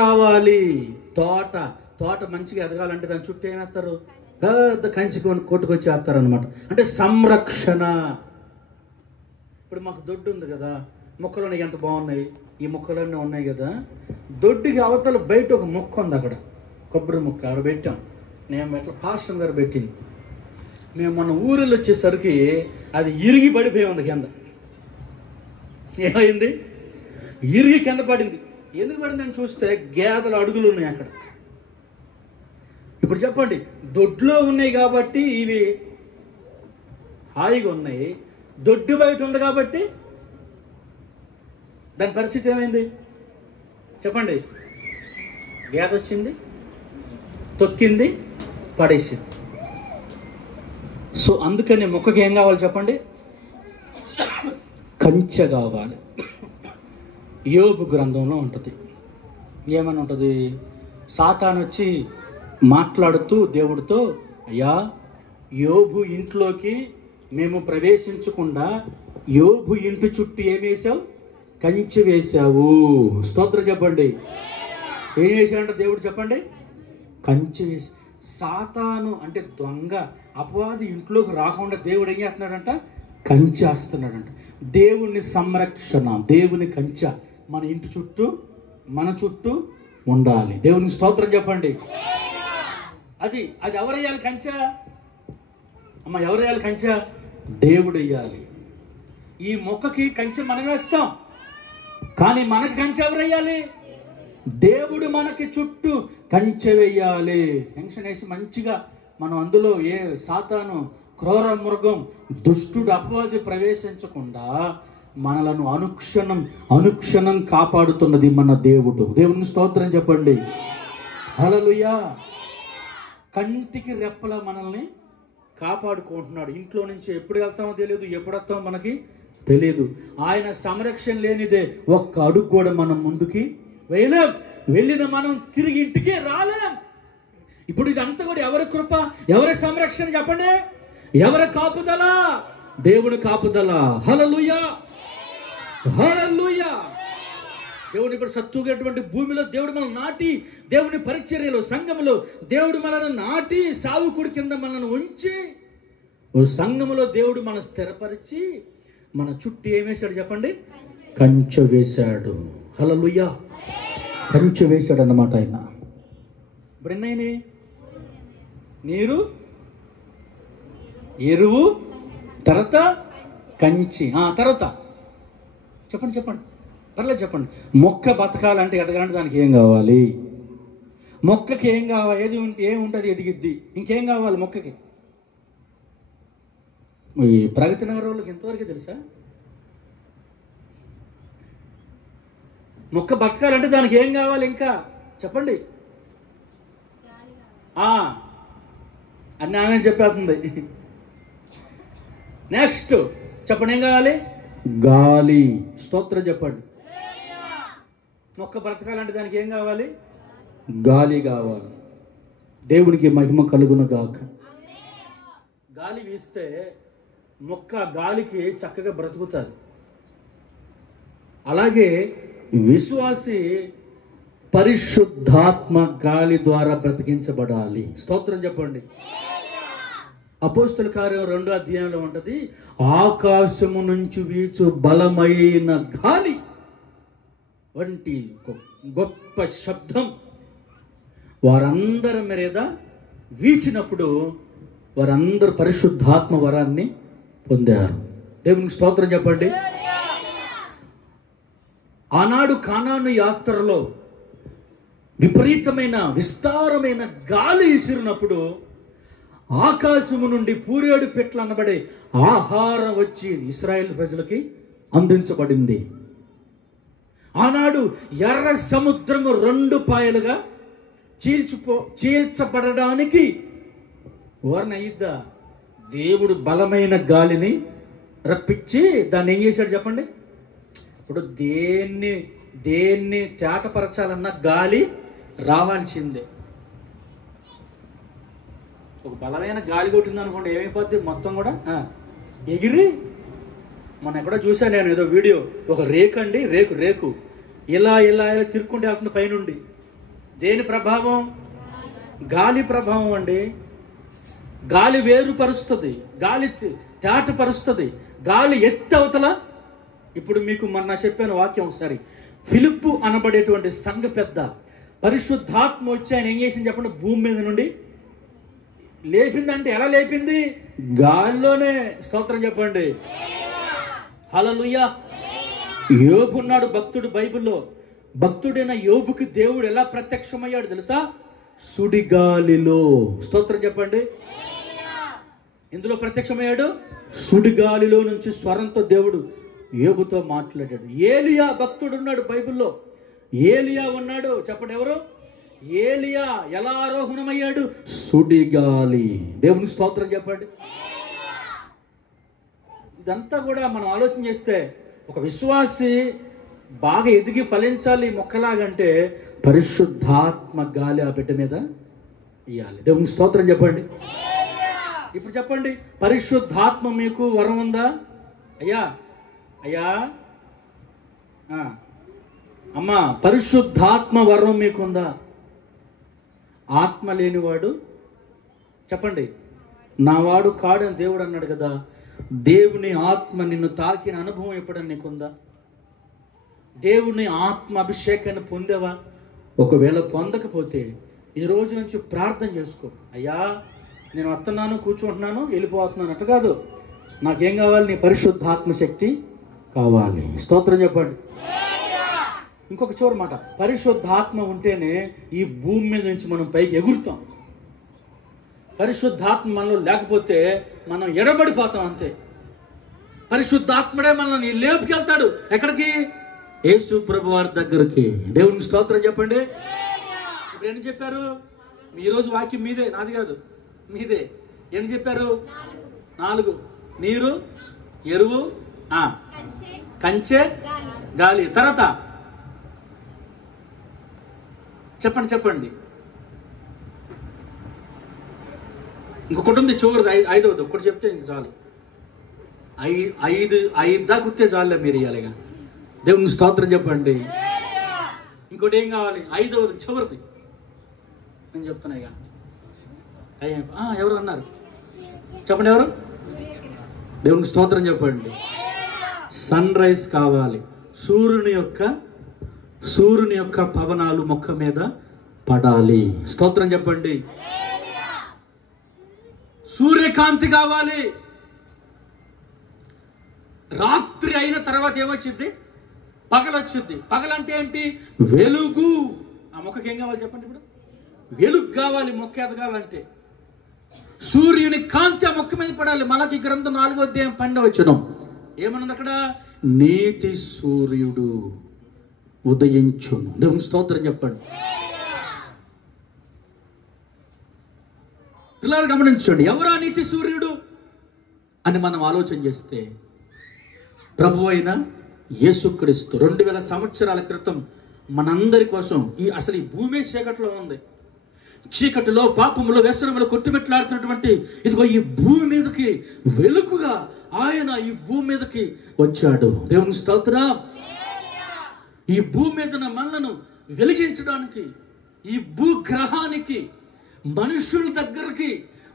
కావాలి. తోట మంచిగా ఎదగాలంటే దాని చుట్టూ ఏమేస్తారు? పెద్ద కంచి కొట్టుకొచ్చేస్తారు అనమాట. అంటే సంరక్షణ. ఇప్పుడు మాకు దొడ్డు ఉంది కదా, మొక్కలు ఎంత బాగున్నాయి, ఈ మొక్కలన్నీ ఉన్నాయి కదా. దొడ్డుకి అవతల బయట ఒక మొక్క ఉంది, అక్కడ కొబ్బరి మొక్క అక్కడ పెట్టాం. నేను ఎట్లా పాస్టర్ గారు పెట్టింది. మేము మన ఊరిలో వచ్చేసరికి అది ఇరిగి పడిపోయి ఉంది కింద. ఏమైంది? ఇరిగి కింద పడింది. ఎందుకు పడిందని చూస్తే గేదెల అడుగులు ఉన్నాయి అక్కడ. ఇప్పుడు చెప్పండి, దొడ్లో ఉన్నాయి కాబట్టి ఇవి హాయిగా ఉన్నాయి, దొడ్డు బయట ఉంది కాబట్టి దాని పరిస్థితి ఏమైంది చెప్పండి? గేదె వచ్చింది, తొక్కింది, పడేసింది. సో అందుకని మొక్కకి ఏం కావాలి చెప్పండి? కంచె కావాలి. యోబు గ్రంథంలో ఉంటుంది. ఏమని ఉంటుంది? సాతాను వచ్చి మాట్లాడుతూ దేవుడితో, అయ్యా యోబు ఇంట్లోకి మేము ప్రవేశించకుండా యోబు ఇంటి చుట్టూ ఏం వేసావు? కంచె వేసావు. స్తోత్రం చెప్పండి. ఏం వేసాడంట దేవుడు చెప్పండి? కంచె వేసి. సాతాను అంటే దొంగ, అపవాది ఇంట్లోకి రాకుండా దేవుడు ఏం చేస్తున్నాడంట? కంచె వేస్తున్నాడంట. దేవుని సంరక్షణ, దేవుని కంచె మన ఇంటి చుట్టూ, మన చుట్టూ ఉండాలి. దేవునికి స్తోత్రం చెప్పండి. అది ఎవరు వేయాలి కంచె? అమ్మ, ఎవరు వేయాలి కంచె? దేవుడు వేయాలి. ఈ మొక్కకి కంచె మనం వేస్తాం, కానీ మనకి కంచె ఎవరు వేయాలి? దేవుడు మనకి చుట్టూ కంచె వేయాలి. టెన్షన్ వేసి మంచిగా మనం అందులో ఏ సాతాను, క్రూర మృగం, దుష్టుడు, అపవాది ప్రవేశించకుండా మనలను అనుక్షణం కాపాడుతున్నది మన దేవుడు. దేవుని స్తోత్రం చెప్పండి. హల్లెలూయా. కంటికి రెప్పలా మనల్ని కాపాడుకుంటున్నాడు. ఇంట్లో నుంచి ఎప్పుడు వెళ్తామో తెలియదు, ఎప్పుడు వస్తామో మనకి తెలియదు. ఆయన సంరక్షణ లేనిదే ఒక్క అడుగు కూడా మనం ముందుకి వేయలేం. వెళ్ళిన మనం తిరిగి ఇంటికి రాలేం. ఇప్పుడు ఇదంతా కూడా ఎవరి కృప, ఎవరి సంరక్షణ చెప్పండి? ఎవరి కాపుదల? దేవుని కాపుదల. హల్లెలూయా, హల్లెలూయా. దేవుడు ఇప్పుడు సత్తుగేటువంటి భూమిలో దేవుడు మనల్ని నాటి, దేవుని పరిచర్యలో, సంఘములో దేవుడు మనల్ని నాటి, సావుకుడి కింద మనల్ని ఉంచి, ఓ సంఘములో దేవుడు మన స్థిరపరిచి మన చుట్టూ ఏమేశాడు చెప్పండి? కంచె వేశాడు. హల్లెలూయా. కంచె వేశాడు అన్నమాట ఆయన. ఇప్పుడు ఎన్నైనా నీరు, ఎరువు, తర్వాత కంచి, తర్వాత చెప్పండి పర్లేదు చెప్పండి. మొక్క బతకాలంటే, ఎదగాలంటే దానికి ఏం కావాలి? మొక్కకి ఏం కావాలి? ఏముంటుంది? ఎదిగిద్ది. ఇంకేం కావాలి మొక్కకి? ఈ ప్రగతి నగర్ వాళ్ళకి ఎంతవరకు తెలుసా? మొక్క బతకాలంటే దానికి ఏం కావాలి ఇంకా చెప్పండి? అని ఆమె చెప్పేస్తుంది. నెక్స్ట్ చెప్పండి, ఏం కావాలి? గాలి. స్తోత్రం చెప్పండి. మొక్క బ్రతకాలంటే దానికి ఏం కావాలి? గాలి కావాలి. దేవునికి మహిమ కలుగును గాక. గాలి వీస్తే మొక్క గాలికి చక్కగా బ్రతుకుతుంది. అలాగే విశ్వాసి పరిశుద్ధాత్మ గాలి ద్వారా బ్రతికించబడాలి. స్తోత్రం చెప్పండి. అపోస్తల కార్యం 2వ అధ్యాయంలో ఉంటుంది, ఆకాశము నుంచి వీచు బలమైన గాలి వంటి గొప్ప శబ్దం వారందరి మీద వీచినప్పుడు వారందరూ పరిశుద్ధాత్మ వరాన్ని పొందారు. దేవునికి స్తోత్రం చెప్పండి. ఆనాడు కానాను యాత్రలో విపరీతమైన విస్తారమైన గాలి విసిరినప్పుడు ఆకాశము నుండి పూరేడు పెట్లు అనబడే ఆహారం వచ్చి ఇశ్రాయేలు ప్రజలకి అందించబడింది. ఆనాడు ఎర్ర సముద్రము 2 పాయలుగా చీల్చబడడానికి అయ్యిద్దా? దేవుడు బలమైన గాలిని రప్పించి దాన్ని ఏం చేశాడు చెప్పండి? ఇప్పుడు దేన్ని తేటపరచాలన్నా గాలి రావాల్సిందే. ఒక బలమైన గాలి కొట్టింది అనుకోండి, ఏమైపోద్ది? మొత్తం కూడా ఎగిరి. మొన్న ఎక్కడో చూశాను నేను ఏదో వీడియో, ఒక రేకు అండి, రేకు ఇలా ఇలా ఇలా తిరుక్కుంటే వెళ్తుంది పైనుండి. దేని ప్రభావం? గాలి ప్రభావం అండి. గాలి వేరుపరుస్తుంది, గాలి తేటపరుస్తుంది, గాలి ఎత్తవతల. ఇప్పుడు మీకు మొన్న చెప్పాను వాక్యం ఒకసారి. ఫిలిప్పు అనబడేటువంటి సంఘ పెద్ద పరిశుద్ధాత్మ వచ్చి ఆయన ఏం చేసింది చెప్పండి? భూమి మీద నుండి లేపిందంటే ఎలా లేపింది? గాలిలోనే. స్తోత్రం చెప్పండి. హల్లెలూయా. యోబు ఉన్నాడు భక్తుడు బైబిల్లో. భక్తుడైన యోబుకి దేవుడు ఎలా ప్రత్యక్షమయ్యాడు తెలుసా? సుడిగాలిలో. స్తోత్రం చెప్పండి. ఇందులో ప్రత్యక్షమయ్యాడు. సుడిగాలిలో నుంచి స్వరంతో దేవుడు యోబుతో మాట్లాడాడు. ఏలియా భక్తుడు ఉన్నాడు బైబిల్లో. ఏలియా ఉన్నాడు. చెప్పండి ఎవరు? ఏలియా ఎలా ఆరోహణమయ్యాడు? సుడిగాలి. దేవునికి స్తోత్రం చెప్పండి. ఇదంతా కూడా మనం ఆలోచన చేస్తే ఒక విశ్వాసి బాగా ఎదిగి ఫలించాలి మొక్కలాగంటే పరిశుద్ధాత్మ గాలి ఆ బిడ్డ మీద ఇవ్వాలి. దేవునికి స్తోత్రం చెప్పండి. ఇప్పుడు చెప్పండి, పరిశుద్ధాత్మ మీకు వరం ఉందా? అయ్యా అయ్యా అమ్మా, పరిశుద్ధాత్మ వరం మీకుందా? ఆత్మ లేనివాడు చెప్పండి నా వాడు కాడని దేవుడు అన్నాడు కదా. దేవుని ఆత్మ నిన్ను తాకిన అనుభవం ఎప్పుడన్నా నీకుందా? దేవుని ఆత్మ అభిషేకాన్ని పొందేవా? ఒకవేళ పొందకపోతే ఈ రోజు నుంచి ప్రార్థన చేసుకో. అయ్యా నేను వస్తున్నాను, కూర్చుంటున్నాను, వెళ్ళిపోతున్నాను అట్లా కాదు. నాకేం కావాలి? నీ పరిశుద్ధాత్మ శక్తి కావాలి. స్తోత్రం చెప్పండి. ఇంకొక చివరి మాట, పరిశుద్ధాత్మ ఉంటేనే ఈ భూమి మీద నుంచి మనం పైకి ఎగురుతాం. పరిశుద్ధాత్మ మనలో లేకపోతే మనం ఎడబడిపోతాం అంతే. పరిశుద్ధాత్ముడే మనల్ని లేపుకెళ్తాడు. ఎక్కడికి? యేసు ప్రభు వారి దగ్గరికి. దేవునికి స్తోత్రం చెప్పండి. ఇప్పుడు ఏం చెప్పారు? ఈరోజు వాక్యం మీదే, నాది కాదు, మీదే. ఏం చెప్పారు? 4. నీరు, ఎరువు, కంచె, గాలి. తర్వాత చెప్పండి చెప్పండి. ఇంకొకటి ఉంది చివరిది, 5వది. ఒకటి చెప్తే ఇంక చాలు. 5 దాకా వస్తే చాలులే మీరు ఇవ్వాలిగా. దేవునికి స్తోత్రం చెప్పండి. ఇంకోటి ఏం కావాలి? 5వది చివరిది నేను చెప్తున్నా ఇక. ఎవరు అన్నారు చెప్పండి? ఎవరు? దేవునికి స్తోత్రం చెప్పండి. సన్ రైజ్ కావాలి. సూర్యుని యొక్క పవనాలు మొక్క మీద పడాలి. స్తోత్రం చెప్పండి. సూర్యకాంతి కావాలి. రాత్రి అయిన తర్వాత ఏమొచ్చింది? పగలొచ్చింది. పగలంటే ఏంటి? వెలుగు. ఆ మొక్కకి ఏం కావాలి చెప్పండి? ఇప్పుడు వెలుగు కావాలి మొక్క ఎదగాలంటే. సూర్యుని కాంతి ఆ మొక్క మీద పడాలి. మలకి గ్రంథం 4వ అధ్యాయం 12వ వచనం ఏమన్నది అక్కడ? నీతి సూర్యుడు ఉదయించును. దేవుని స్తోత్రం చెప్పండి. పిల్లలు గమనించండి, ఎవరా నీతి సూర్యుడు అని మనం ఆలోచన చేస్తే ప్రభు అయిన యేసుక్రీస్తు 2000 సంవత్సరాల క్రితం మనందరి కోసం అసలు ఈ భూమి చీకట్లో ఉంది. చీకటిలో, పాపములో, వ్యసనములో కొట్టుమిట్లాడుతున్నటువంటి ఇదిగో ఈ భూమి మీదకి వెలుగుగా ఆయన ఈ భూమి మీదకి వచ్చాడు. దేవుని స్తోత్రం. ఈ భూమి మీద మనలను వెలిగించడానికి, ఈ భూగ్రహానికి, మనుషుల దగ్గరికి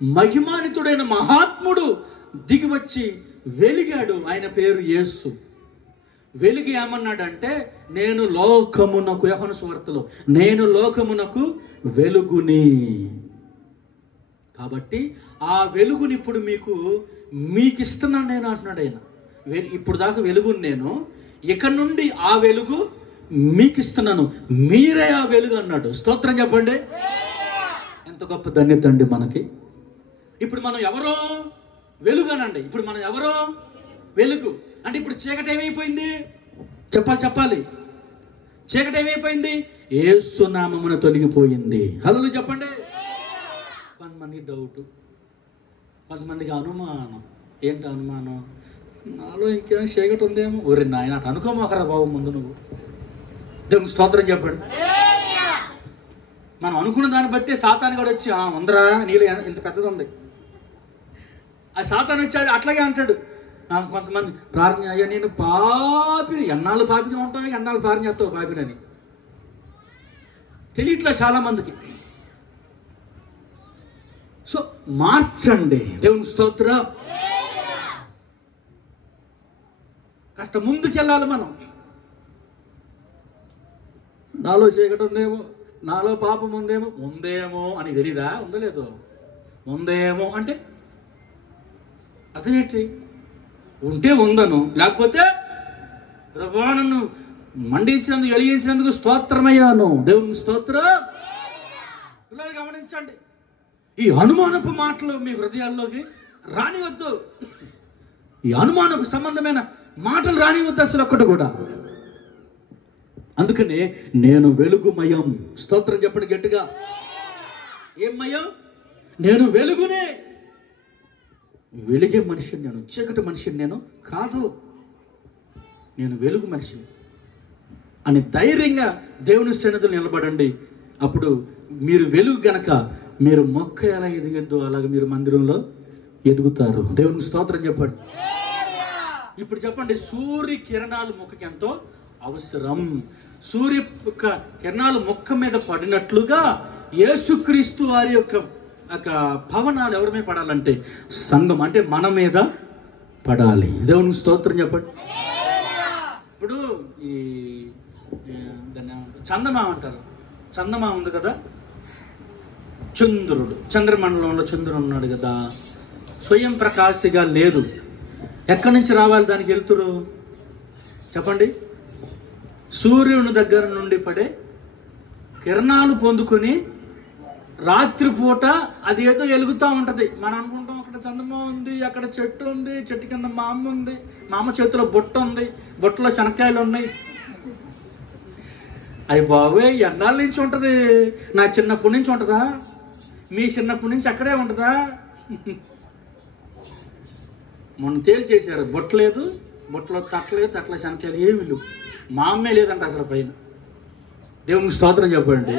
మహిమానితుడైన మహాత్ముడు దిగి వచ్చి వెలిగాడు. ఆయన పేరు యేసు. వెలుగు ఏమన్నాడంటే, నేను లోకమునకు, యోహాను సువార్తలో, నేను లోకమునకు వెలుగుని. కాబట్టి ఆ వెలుగుని ఇప్పుడు మీకు ఇస్తున్నాను నేను అంటున్నాడు ఆయన. ఇప్పుడు దాకా వెలుగుని నేను, ఇక నుండి ఆ వెలుగు మీకు ఇస్తున్నాను, మీరే ఆ వెలుగు అన్నాడు. స్తోత్రం చెప్పండి. ఎంత గొప్ప ధన్యత అండి మనకి. ఇప్పుడు మనం ఎవరో వెలుగు అనండి. ఇప్పుడు మనం ఎవరో వెలుగు అంటే ఇప్పుడు చీకటి ఏమైపోయింది? చెప్పాలి. చీకటి ఏమైపోయింది? యేసు నామమున తొలగిపోయింది. హల్లెలూయా చెప్పండి. కొంతమంది డౌట్, కొంతమందికి అనుమానం. ఏంటి అనుమానం? నాలో ఇంకేమైనా చీకటి ఉందేమో. ఒరే నాయన అటు అనుకోమాకరా బాబు ముందు నువ్వు. దేవునికి స్తోత్రం చెప్పండి. మనం అనుకున్న దాన్ని బట్టి సాతాను కూడా వచ్చి ఉందరా నీళ్ళు ఇంత పెద్దది ఉంది. ఆ సాతాను వచ్చాడు అట్లాగే అంటాడు. కొంతమంది ప్రార్థన, అయ్యా నేను పాపిని, ఎన్నాళ్ళు పాపిగా ఉంటావు, ఎన్నాళ్ళు ప్రార్థన చేస్తావు పాపినని. తెలియట్లా చాలా మందికి. సో మార్చండి. దేవుని స్తోత్రం. కాస్త ముందుకెళ్ళాలి మనం. నాలో చీకటి ఉందేమో, నాలో పాపం ఉందేమో అని తెలీదా? ఉందో లేదో? ఉందేమో అంటే అదేంటి? ఉంటే ఉందను, లేకపోతే ప్రభువా నన్ను మండించినందుకు వెలిగించినందుకు స్తోత్రమయ్యాను. దేవుని స్తోత్రం. పిల్లలు గమనించండి, ఈ అనుమానపు మాటలు మీ హృదయాల్లోకి రానివద్దు. ఈ అనుమానపు సంబంధమైన మాటలు రానివద్దు అసలు ఒక్కటి కూడా. అందుకనే నేను వెలుగుమయం. స్తోత్రం చెప్పండి గట్టిగా. ఏం మయం? నేను వెలుగునే. వెలిగే మనిషిని నేను, చీకటి మనిషిని నేను కాదు. నేను వెలుగు మనిషిని అని ధైర్యంగా దేవుని సన్నిధిలో నిలబడండి. అప్పుడు మీరు వెలుగు గనక మీరు మొక్క ఎలా ఎదిగద్దో అలాగే మీరు మందిరంలో ఎదుగుతారు. దేవుని స్తోత్రం చెప్పండి. ఇప్పుడు చెప్పండి, సూర్య కిరణాలు మొక్కకి ఎంతో అవసరం. సూర్య కిరణాలు మొక్క మీద పడినట్లుగా యేసుక్రీస్తు వారి యొక్క పవనాలు ఎవరి మీద పడాలంటే సంఘం అంటే మన మీద పడాలి. దేవుని స్తోత్రం చెప్పండి. ఇప్పుడు ఈ చందమామ అంటారు. చందమామ ఉంది కదా, చంద్రుడు, చంద్రమండలంలో చంద్రుడు ఉన్నాడు కదా, స్వయం ప్రకాశిగా లేదు. ఎక్కడి నుంచి రావాలి దానికి వెళ్తురు? చెప్పండి. సూర్యుని దగ్గర నుండి పడే కిరణాలు పొందుకొని రాత్రిపూట అది ఏదో వెలుగుతూ ఉంటది. మనం అనుకుంటాం అక్కడ చందమామ ఉంది, అక్కడ చెట్టు ఉంది, చెట్టు కింద మా అమ్మ ఉంది, మా అమ్మ చేతిలో బుట్ట ఉంది, బుట్టలో శనక్కాయలు ఉన్నాయి. అయ్యి బాబోయ్, ఎన్నాళ్ళ నుంచి ఉంటది? నా చిన్నప్పటి నుంచి ఉంటుందా? మీ చిన్నప్పటి నుంచి అక్కడే ఉంటుందా? మొన్న తేల్చేశారు, బుట్ట లేదు, బుట్టలో తట్టలేదు, తట్టలో శనక్కాయలు ఏమి లేవు. మా అమ్మే లేదంట అసలు పైన. దేవునికి స్తోత్రం చెప్పండి.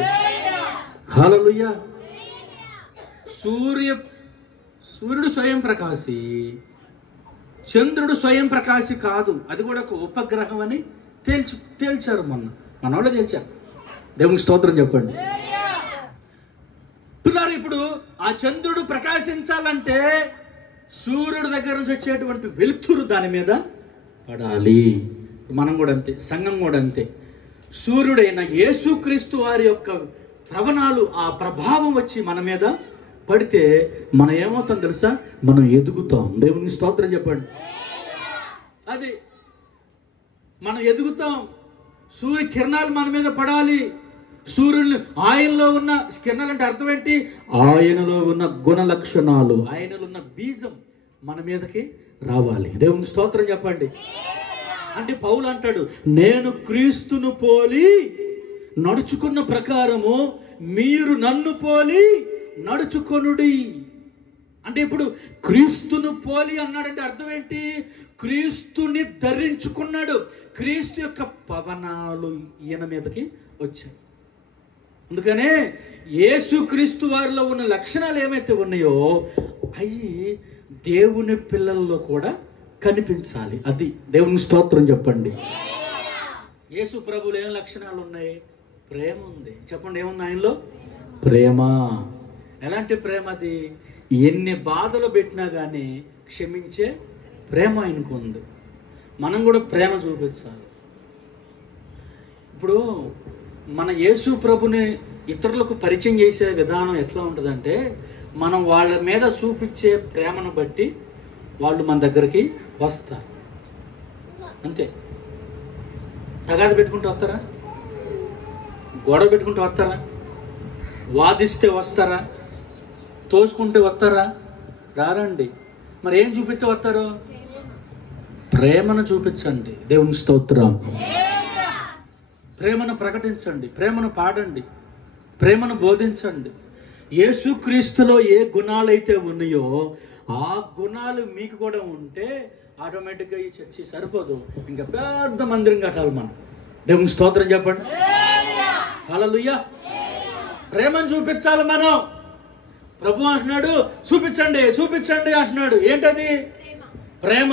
హల్లెలూయా. సూర్యుడు స్వయం ప్రకాశి, చంద్రుడు స్వయం ప్రకాశి కాదు. అది కూడా ఒక ఉపగ్రహం అని తేల్చారు మన వాళ్ళు తేల్చారు. దేవునికి స్తోత్రం చెప్పండి. పిల్లలు, ఇప్పుడు ఆ చంద్రుడు ప్రకాశించాలంటే సూర్యుడి దగ్గర నుంచి వచ్చేటువంటి వెలుతురు దాని మీద పడాలి. మనం కూడా అంతే, సంఘం కూడా అంతే. సూర్యుడైన యేసుక్రీస్తు వారి యొక్క ప్రవణాలు, ఆ ప్రభావం వచ్చి మన మీద పడితే మనం ఏమవుతాం తెలుసా? మనం ఎదుగుతాం. దేవుని స్తోత్రం చెప్పండి. అది మనం ఎదుగుతాం. సూర్య కిరణాలు మన మీద పడాలి. సూర్యుని ఆయనలో ఉన్న కిరణాలు అంటే అర్థం ఏంటి? ఆయనలో ఉన్న గుణ లక్షణాలు, ఆయనలో ఉన్న బీజం మన మీదకి రావాలి. దేవుని స్తోత్రం చెప్పండి. అంటే పౌలు అంటాడు, నేను క్రీస్తును పోలి నడుచుకున్న ప్రకారము మీరు నన్ను పోలి నడుచుకొనుడి. అంటే ఇప్పుడు క్రీస్తును పోలి అన్నాడంటే అర్థం ఏంటి? క్రీస్తుని ధరించుకున్నాడు. క్రీస్తు యొక్క పవనాలు ఈయన మీదకి వచ్చాయి. అందుకనే యేసుక్రీస్తు వారిలో ఉన్న లక్షణాలు ఏమైతే ఉన్నాయో అవి దేవుని పిల్లల్లో కూడా కనిపించాలి. అది దేవుని స్తోత్రం చెప్పండి. యేసు ప్రభువులో ఏం లక్షణాలు ఉన్నాయి? ప్రేమ ఉంది. చెప్పండి, ఏముంది ఆయనలో? ప్రేమ. ఎలాంటి ప్రేమ అది? ఎన్ని బాధలు పెట్టినా కానీ క్షమించే ప్రేమ ఆయనకు ఉంది. మనం కూడా ప్రేమ చూపించాలి. ఇప్పుడు మన యేసు ప్రభుని ఇతరులకు పరిచయం చేసే విధానం ఎట్లా ఉంటుందంటే, మనం వాళ్ళ మీద చూపించే ప్రేమను బట్టి వాళ్ళు మన దగ్గరికి వస్తారు. అంతే. తగాద పెట్టుకుంటూ వస్తారా? గొడవ పెట్టుకుంటూ వస్తారా? వాదిస్తే వస్తారా? తోసుకుంటే వస్తారా? రారండి. మరి ఏం చూపిస్తే వస్తారు? ప్రేమను చూపించండి. దేవుని స్తోత్రం. ప్రేమను ప్రకటించండి, ప్రేమను పాడండి, ప్రేమను బోధించండి. యేసుక్రీస్తులో ఏ గుణాలైతే ఉన్నాయో ఆ గుణాలు మీకు కూడా ఉంటే ఆటోమేటిక్గా ఈ చర్చి సరిపోదు, ఇంకా పెద్ద మందిరం కట్టాలి మనం. దేవుని స్తోత్రం చెప్పండి. హల్లెలూయా. ప్రేమను చూపించాలి మనం. ప్రభు అంటున్నాడు, చూపించండి చూపించండి అంటున్నాడు. ఏంటది? ప్రేమ.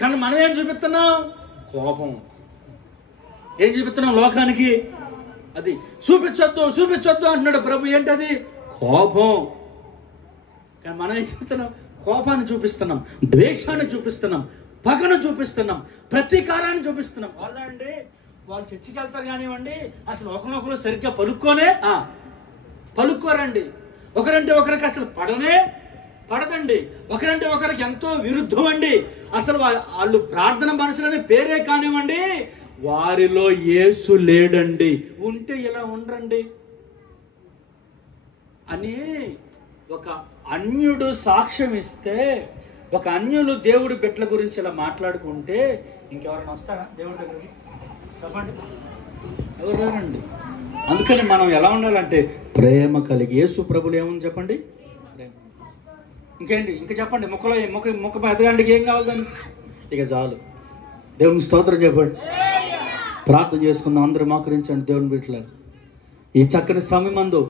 కానీ మనం ఏం చూపిస్తున్నాం? కోపం. ఏం చూపిస్తున్నాం లోకానికి? అది చూపించొద్దు అంటున్నాడు ప్రభు. ఏంటది? కోపం. కానీ మనం ఏం చెప్తున్నాం? కోపాన్ని చూపిస్తున్నాం, ద్వేషాన్ని చూపిస్తున్నాం, పగను చూపిస్తున్నాం, ప్రతీకారాన్ని చూపిస్తున్నాం. వాళ్ళు చర్చికి వెళ్తారు కానివ్వండి, అసలు ఒకరినొకరు సరిగ్గా పలుక్కోరండి. ఒకరంటే ఒకరికి అసలు పడదండి. ఒకరంటే ఒకరికి ఎంతో విరుద్ధం అండి. అసలు వాళ్ళు ప్రార్థన మనుషులని పేరే కానివ్వండి, వారిలో యేసు లేడండి. ఉంటే ఇలా ఉండరండి అని ఒక అన్యుడు సాక్ష్యం ఇస్తే, ఒక అన్యులు దేవుడి బిడ్డల గురించి ఇలా మాట్లాడుకుంటే ఇంకెవరైనా వస్తారా దేవుడి దగ్గరికి? చెప్పండి, ఎవరు రారండి. అందుకని మనం ఎలా ఉండాలంటే ప్రేమ కలిగి. యేసు ప్రభులు ఏముంది చెప్పండి? ప్రేమ. ఇంకేంటి? ఇంకా చెప్పండి. ముఖం ఎదగండి. ఏం కావాలండి? ఇక చాలు. దేవునికి స్తోత్రం చెప్పండి. ప్రార్థన చేసుకుందాం. అందరూ మోకరించండి దేవుని బిడ్డలాగా. ఈ చక్కని సమయమందు